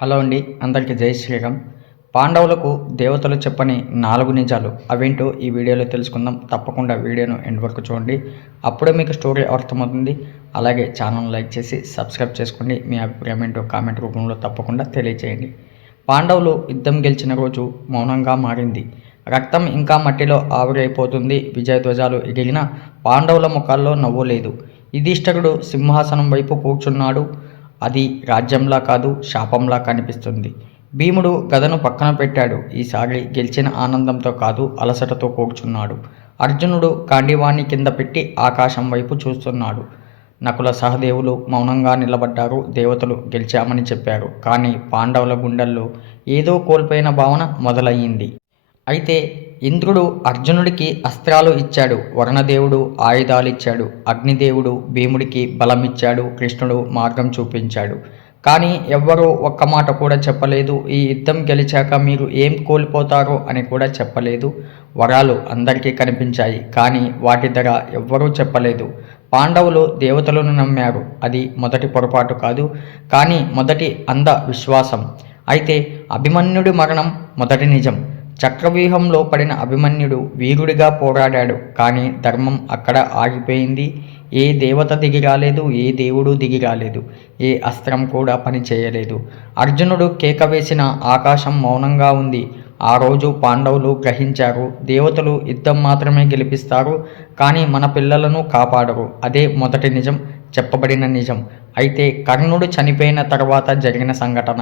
Hello అండి అందరికీ జై శ్రీరామ్. పాండవులకు దేవతలు చెప్పని నాలుగు నిజాలు అవేంటో ఈ వీడియోలో తెలుసుకుందాం. తప్పకుండా వీడియోను ఎండ్ వరకు చూడండి. అప్పుడే మీకు స్టోరీ అర్థమవుతుంది. అలాగే ఛానల్ లైక్ చేసి సబ్స్క్రైబ్ చేసుకోండి. మీ అభిప్రాయం ఏంటో కామెంట్ రూపంలో తప్పకుండా తెలియచేయండి. పాండవులు యుద్ధం గెలిచిన రోజు మౌనంగా మారింది. రక్తం ఇంకా మట్టిలో ఆవిరైపోతుంది. విజయధ్వజాలు ఎగిరిన పాండవుల ముఖాల్లో నవ్వు లేదు. యుధిష్ఠకుడు సింహాసనం వైపు కూర్చున్నాడు. అది రాజ్యంలా కాదు శాపంలా కనిపిస్తుంది. భీముడు గదను పక్కన పెట్టాడు. ఈసారి గెలిచిన ఆనందంతో కాదు అలసటతో కూర్చున్నాడు. అర్జునుడు కాండివాణ్ణి కింద పెట్టి ఆకాశం వైపు చూస్తున్నాడు. నకుల సహదేవులు మౌనంగా నిలబడ్డారు. దేవతలు గెలిచామని చెప్పారు. కానీ పాండవుల గుండెల్లో ఏదో కోల్పోయిన భావన మొదలయ్యింది. అయితే ఇంద్రుడు అర్జునుడికి అస్త్రాలు ఇచ్చాడు వరుణదేవుడు ఆయుధాలు ఇచ్చాడు అగ్నిదేవుడు భీముడికి బలం ఇచ్చాడు కృష్ణుడు మార్గం చూపించాడు. కానీ ఎవ్వరూ ఒక్క మాట కూడా చెప్పలేదు. ఈ యుద్ధం గెలిచాక మీరు ఏం కోల్పోతారో అని కూడా చెప్పలేదు. వరాలు అందరికీ కనిపించాయి కానీ వాటి ధర ఎవ్వరూ చెప్పలేదు. పాండవులు దేవతలను నమ్మారు అది మొదటి పొరపాటు కాదు కానీ మొదటి అంధ విశ్వాసం. అయితే అభిమన్యుడి మరణం మొదటి నిజం. చక్రవ్యూహంలో పడిన అభిమన్యుడు వీరుడిగా పోరాడాడు. కానీ ధర్మం అక్కడ ఆగిపోయింది. ఏ దేవత దిగి రాలేదు ఏ దేవుడు దిగి రాలేదు. ఏ అస్త్రం కూడా పని చేయలేదు. అర్జునుడు కేక వేసిన ఆకాశం మౌనంగా ఉంది. ఆ రోజు పాండవులు గ్రహించారు దేవతలు యుద్ధం మాత్రమే గెలిపిస్తారు కానీ మన పిల్లలను కాపాడరు. అదే మొదటి నిజం చెప్పబడిన నిజం. అయితే కర్ణుడు చనిపోయిన తర్వాత జరిగిన సంఘటన.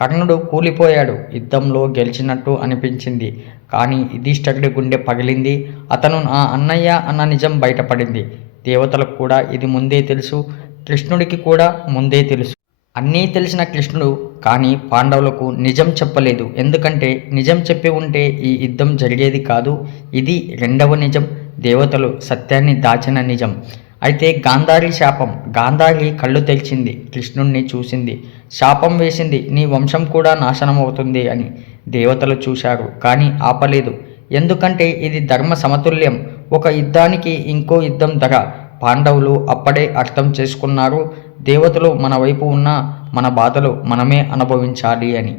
కర్ణుడు కూలిపోయాడు. యుద్ధంలో గెలిచినట్టు అనిపించింది. కానీ యుధిష్ఠరుడి గుండె పగిలింది. అతను నా అన్నయ్య అన్న నిజం బయటపడింది. దేవతలకు కూడా ఇది ముందే తెలుసు. కృష్ణుడికి కూడా ముందే తెలుసు. అన్నీ తెలిసిన కృష్ణుడు కానీ పాండవులకు నిజం చెప్పలేదు. ఎందుకంటే నిజం చెప్పి ఉంటే ఈ యుద్ధం జరిగేది కాదు. ఇది రెండవ నిజం. దేవతలు సత్యాన్ని దాచిన నిజం. అయితే గాంధారి శాపం. గాంధారి కళ్ళు తెరిచింది. కృష్ణుణ్ణి చూసింది. శాపం వేసింది. నీ వంశం కూడా నాశనం అవుతుంది అని దేవతలు చూశారు. కానీ ఆపలేదు. ఎందుకంటే ఇది ధర్మ సమతుల్యం. ఒక యుద్ధానికి ఇంకో యుద్ధం ధర. పాండవులు అప్పుడే అర్థం చేసుకున్నారు. దేవతలు మన వైపు ఉన్న మన బాధలు మనమే అనుభవించాలి అని.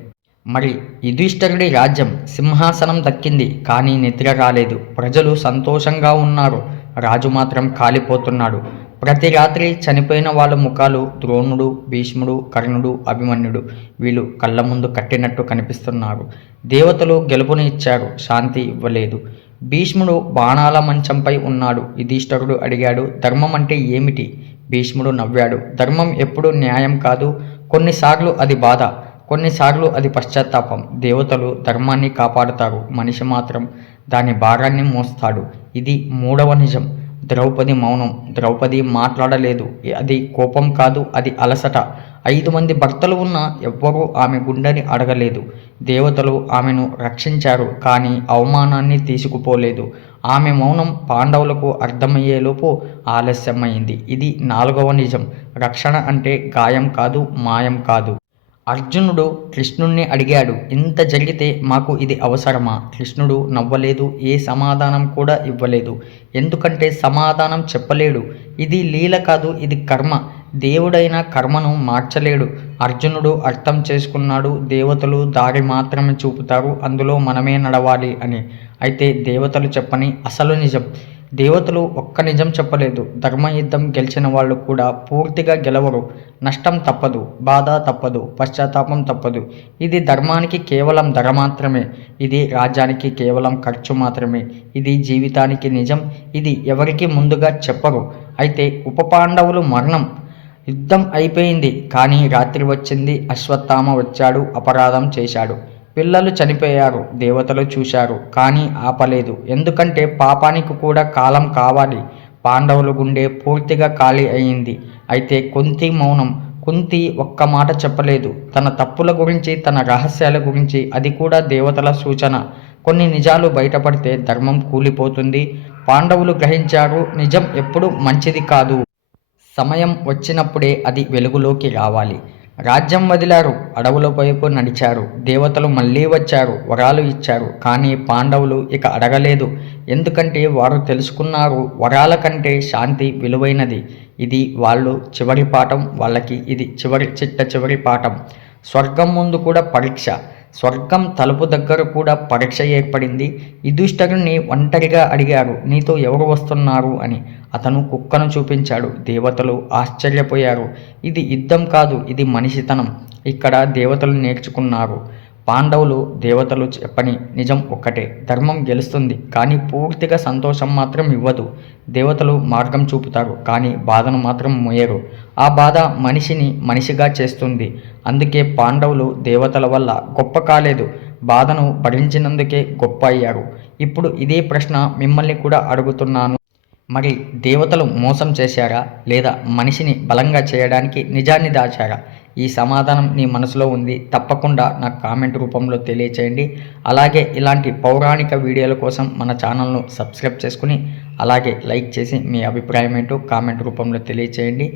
మరి యుధిష్ఠరుడి రాజ్యం సింహాసనం దక్కింది. కానీ నిద్ర రాలేదు. ప్రజలు సంతోషంగా ఉన్నారు. రాజు మాత్రం కాలిపోతున్నాడు. ప్రతి రాత్రి చనిపోయిన వాళ్ళ ముఖాలు ద్రోణుడు భీష్ముడు కర్ణుడు అభిమన్యుడు వీళ్ళు కళ్ళ ముందు కట్టినట్టు కనిపిస్తున్నారు. దేవతలు గెలుపుని ఇచ్చారు శాంతి ఇవ్వలేదు. భీష్ముడు బాణాల మంచంపై ఉన్నాడు. యుధిష్ఠరుడు అడిగాడు ధర్మం అంటే ఏమిటి? భీష్ముడు నవ్వాడు ధర్మం ఎప్పుడు న్యాయం కాదు. కొన్నిసార్లు అది బాధ కొన్నిసార్లు అది పశ్చాత్తాపం. దేవతలు ధర్మాన్ని కాపాడుతారు. మనిషి మాత్రం దాని భారాన్ని మోస్తాడు. ఇది మూడవ నిజం. ద్రౌపది మౌనం. ద్రౌపది మాట్లాడలేదు. అది కోపం కాదు అది అలసట. ఐదు మంది భర్తలు ఉన్న ఎవ్వరూ ఆమె గుండెని అడగలేదు. దేవతలు ఆమెను రక్షించారు కానీ అవమానాన్ని తీసుకుపోలేదు. ఆమె మౌనం పాండవులకు అర్థమయ్యేలోపు ఆలస్యమైంది. ఇది నాలుగవ నిజం. రక్షణ అంటే గాయం కాదు మాయం కాదు. అర్జునుడు కృష్ణుణ్ణి అడిగాడు ఇంత జరిగితే మాకు ఇది అవసరమా కృష్ణుడు నవ్వలేదు ఏ సమాధానం కూడా ఇవ్వలేదు. ఎందుకంటే సమాధానం చెప్పలేడు. ఇది లీల కాదు ఇది కర్మ. దేవుడైన కర్మను మార్చలేడు. అర్జునుడు అర్థం చేసుకున్నాడు దేవతలు దారి మాత్రమే చూపుతారు అందులో మనమే నడవాలి అని. అయితే దేవతలు చెప్పని అసలు నిజం. దేవతలు ఒక్క నిజం చెప్పలేదు. ధర్మయుద్ధం గెలిచిన వాళ్ళు కూడా పూర్తిగా గెలవరు. నష్టం తప్పదు బాధ తప్పదు పశ్చాత్తాపం తప్పదు. ఇది ధర్మానికి కేవలం ధర మాత్రమే. ఇది రాజ్యానికి కేవలం ఖర్చు మాత్రమే. ఇది జీవితానికి నిజం. ఇది ఎవరికి ముందుగా చెప్పరు. అయితే ఉప పాండవులు మరణం. యుద్ధం అయిపోయింది. కానీ రాత్రి వచ్చింది. అశ్వత్థామ వచ్చాడు. అపరాధం చేశాడు. పిల్లలు చనిపోయారు దేవతలు చూశారు కానీ ఆపలేదు. ఎందుకంటే పాపానికి కూడా కాలం కావాలి. పాండవుల గుండె పూర్తిగా ఖాళీ అయింది. అయితే కుంతి మౌనం కుంతి ఒక్క మాట చెప్పలేదు. తన తప్పుల గురించి తన రహస్యాల గురించి అది కూడా దేవతల సూచన. కొన్ని నిజాలు బయటపడితే ధర్మం కూలిపోతుంది. పాండవులు గ్రహించారు నిజం ఎప్పుడు మంచిది కాదు. సమయం వచ్చినప్పుడే అది వెలుగులోకి రావాలి. రాజ్యం వదిలారు అడవుల వైపు నడిచారు దేవతలు మళ్ళీ వచ్చారు వరాలు ఇచ్చారు కానీ పాండవులు ఇక అడగలేదు. ఎందుకంటే వారు తెలుసుకున్నారు వరాల కంటే శాంతి విలువైనది. ఇది వాళ్ళు చివరి పాఠం వాళ్ళకి ఇది చివరి చిట్ట చివరి పాఠం. స్వర్గం ముందు కూడా పరీక్ష. స్వర్గం తలుపు దగ్గర కూడా పరీక్ష ఏర్పడింది. యుధిష్ఠరుని ఒంటరిగా అడిగారు నీతో ఎవరు వస్తున్నారు అని. అతను కుక్కను చూపించాడు. దేవతలు ఆశ్చర్యపోయారు. ఇది యుద్ధం కాదు ఇది మనిషితనం. ఇక్కడ దేవతలు నేర్చుకున్నారు. పాండవులు దేవతలు చెప్పని నిజం ఒక్కటే. ధర్మం గెలుస్తుంది కానీ పూర్తిగా సంతోషం మాత్రం ఇవ్వదు. దేవతలు మార్గం చూపుతారు కానీ బాధను మాత్రం మోయరు. ఆ బాధ మనిషిని మనిషిగా చేస్తుంది. అందుకే పాండవులు దేవతల వల్ల గొప్ప కాలేదు. బాధను భరించినందుకే గొప్ప అయ్యారు. ఇప్పుడు ఇదే ప్రశ్న మిమ్మల్ని కూడా అడుగుతున్నాను. మరి దేవతలు మోసం చేశారా? లేదా మనిషిని బలంగా చేయడానికి నిజాన్ని దాచారా? ఈ సమాధానం నీ మనసులో ఉంది. తప్పకుండా నాకు కామెంట్ రూపంలో తెలియచేయండి. అలాగే ఇలాంటి పౌరాణిక వీడియోల కోసం మన ఛానల్ను సబ్స్క్రైబ్ చేసుకుని అలాగే లైక్ చేసి మీ అభిప్రాయం ఏంటో కామెంట్ రూపంలో తెలియచేయండి.